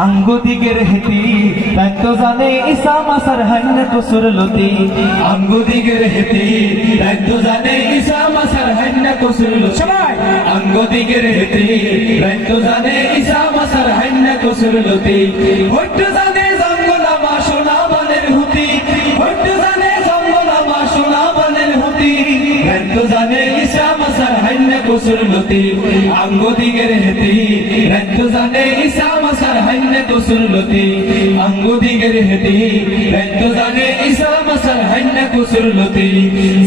আঙ্গু দিগের হেতি রাত জানে ইসা মাসার হাইন কসুর লতি আঙ্গু দিগের হেতি রাত জানে ইসা মাসার হাইন কসুর লতি সবাই আঙ্গু দিগের হেতি রাত জানে ইসা মাসার হাইন কসুর লতি হইতো জানে জঙ্গলা মা সোনা বানের হুতি হইতো জানে জঙ্গলা মা সোনা বানের হুতি রাত জানে ইসা মাসার হাইন কসুর লতি আঙ্গু দিগের হেতি রাত জানে ইসা মাসার হাইন কসুর লতি আঙ্গু দিগের হেতি রাত জানে ইসা মাসার হাইন কসুর লতি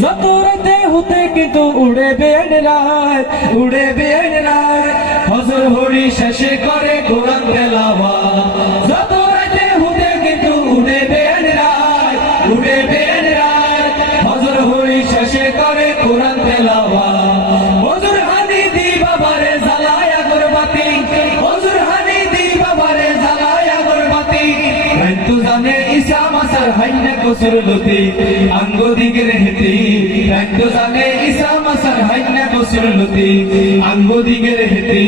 যত রাতে হতে কিন্তু উড়ে বেন রাত উড়ে বেন রাত হজর হরি শেষে করে কোরআন তেলাওয়াত যত রাতে হতে কিন্তু উড়ে বেন রাত উড়ে বেন রাত হজর হরি শেষে করে কোরআন তেলাওয়াত হজর হানি দি বাবারে জ্বালায় আগরবাতি হজর হানি দি বাবারে জ্বালায় আগরবাতি রাত জানে ইসা মাসার হাইন কসুর লতি আঙ্গু দিগের হেতি রাত জানে ইসা মাসার হাইন কসুর লতি আঙ্গু দিগের হেতি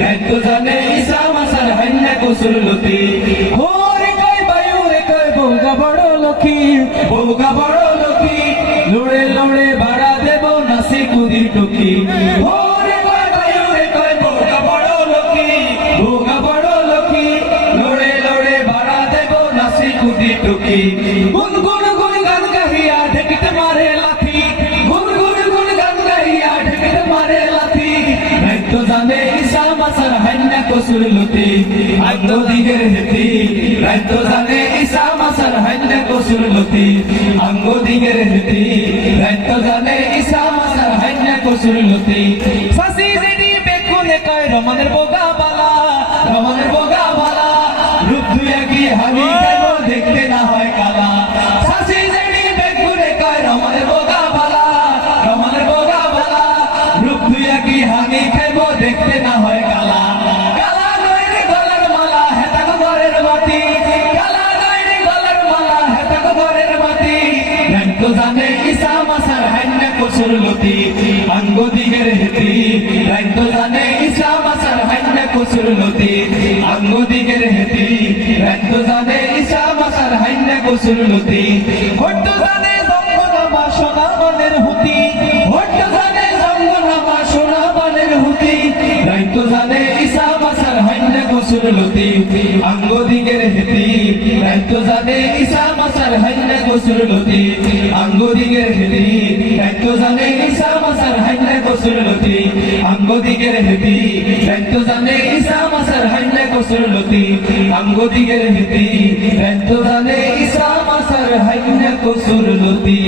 রাত জানে ইসা মাসার হাইন কসুর লতি হোরে কই বায়ু রে কই বউগা বড় লক্ষ্মী বউগা বড় লক্ষ্মী লড়ে লড়ে বাড়া দেব নাসি কুদি টুকি হোরে কই বায়ু রে কই বউগা বড় লক্ষ্মী বউগা বড় লক্ষ্মী লড়ে লড়ে বাড়া দেব নাসি কুদি টুকি গুন গুন গুন গান গাহিয়া ঢেকিতে মারে লাথি গুন গুন গুন গান গাহিয়া ঢেকিতে মারে লাথি রাত জানে ইসা মাসার হাইন কসুর লতি আঙ্গু দিগের হেতি রাত জানে ইসা মাসার হাইন কসুর লতি আঙ্গু দিগের হেতি রাত জানে ইসা মাসার হাইন কসুর লতি সাসি জিনি বেকুনে কয় রমানের বোগা বালা রমানের বোগা বালা রূপ দুয়া কি হানি কেন দেখতে না হয় কালা সাসি জিনি বেকুনে কয় রমানের বোগা বালা রমানের বোগা বালা রূপ দুয়া কি হানি কেন দেখতে না হয় কালা কালা নয়রে গলার মালা হেতাক ঘরের বাতি কালা নয়রে গলার মালা হেতাক ঘরের বাতি রাত জানে ইসা মাসার হাইন কসুর লতি আঙ্গু দিগের হেতি রাত জানে ইসা মাসার হাইন কসুর লতি আঙ্গু দিগের হেতি রাত জানে ইসা মাসার হাইন কসুর লতি হইতো জানে জঙ্গলা মা সোনা বানের হুতি হইতো জানে জঙ্গলা মা সোনা বানের হুতি রাত জানে ইসা মাসার হাইন কসুর লতি আঙ্গু দিগের হেতি রাত জানে ইসা মাসার হাইন কসুর লতি আঙ্গু দিগের হেতি রাত জানে ইসা মাসার হাইন কসুর লতি আঙ্গু দিগের হেতি রাত জানে ইসা মাসার হাইন কসুর লতি আঙ্গু দিগের হেতি রাত জানে ইসা মাসার হাইন কসুর লতি